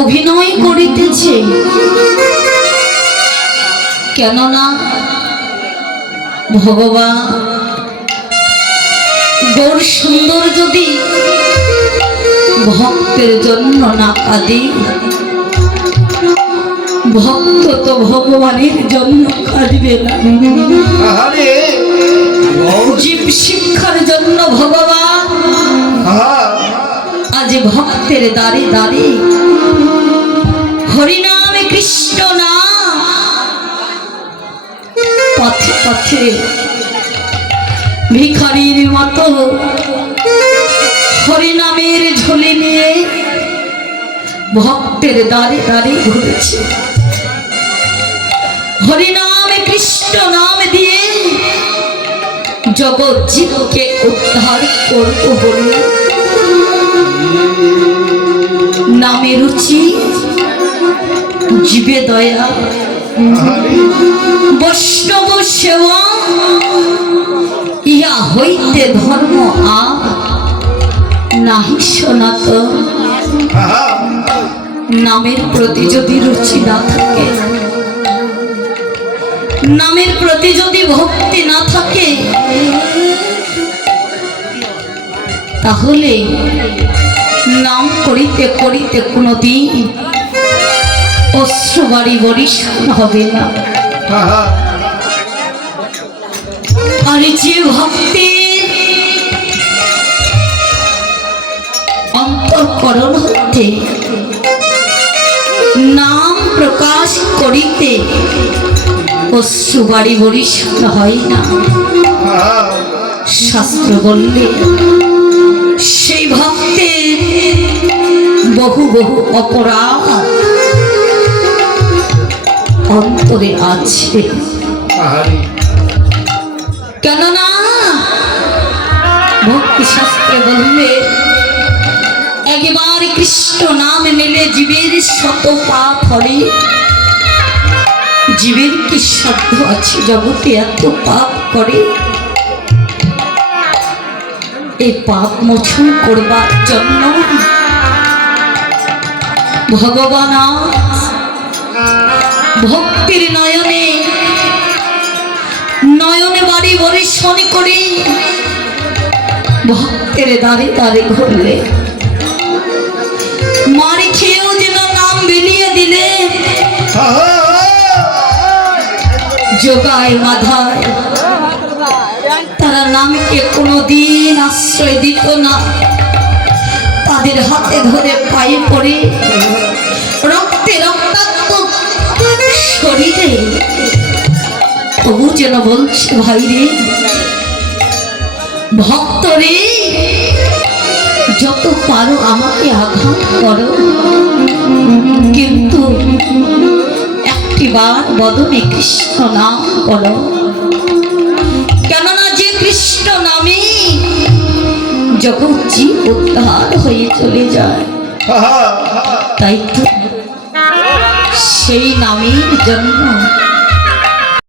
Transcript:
অভিনয় করিতেছে, কেননা ভগবান গৌর সুন্দর যদি ভক্তের জন্য না কাঁদে, ভক্ত তো ভগবানের জন্য কাঁদবে না। জীব শিক্ষার জন্য ভগবান আজ ভক্তের দ্বারে দ্বারে হরিনামে কৃষ্ণ নাম, পথে পথে ভিখারির মতো হরিনামের ঝুলি নিয়ে ভক্তের দ্বারে দ্বারে ঘুরেছে। হরিনামে কৃষ্ণ নাম দিয়ে জগৎ জীবকে উদ্ধার করব বলে নামে রুচি জীবে দয়া, বৈষ্ণব সেবা ইহা হইতে ধর্ম নাহি সনাতন। নামের প্রতি যদি রুচি না থাকে, নামের প্রতি যদি ভক্তি না থাকে, তাহলে নাম করিতে করিতে কোনদিন অশ্রুবাড়ি বরিশান হবে না। আর যে ভক্তের অন্তঃকরণ হতে নাম প্রকাশ করিতে অশ্রুবাড়ি বরিশান হয় না, শাস্ত্র বললে সেই ভক্তের বহু বহু অপরাধ অন্তরে আছে। কেননা ভক্তি শাস্ত্রে বললে একবার কৃষ্ণ নাম নিলে জীবের শত পাপ হরে। জীবের কি সাধ্য আছে জগতে এত পাপ করে? এই পাপ মোচন করবার জন্য ভগবান ভক্তির নয়নে নয়নে বাড়ি বরিশন করে ভক্তের দ্বারে দ্বারে ঘুরলে, মারি খেয়েও যেন নাম বিলিয়ে দিলে, যোগায় মাধায় তারা নামকে কোনোদিন আশ্রয় দিত না। তাদের হাতে ধরে পায়ে পড়ে রক্তে রক্তাক্ত শরীরে তবু যেন বলছে, ভাই রে ভক্ত রে, যত পারো আমাকে আঘাত করো, কিন্তু একটিবার বদনে কৃষ্ণ নাম করো। কেননা যে কৃষ্ণ নামে জগৎ জীব উদ্ধার হয়ে চলে যায়, তাই তো সেই নামের জন্য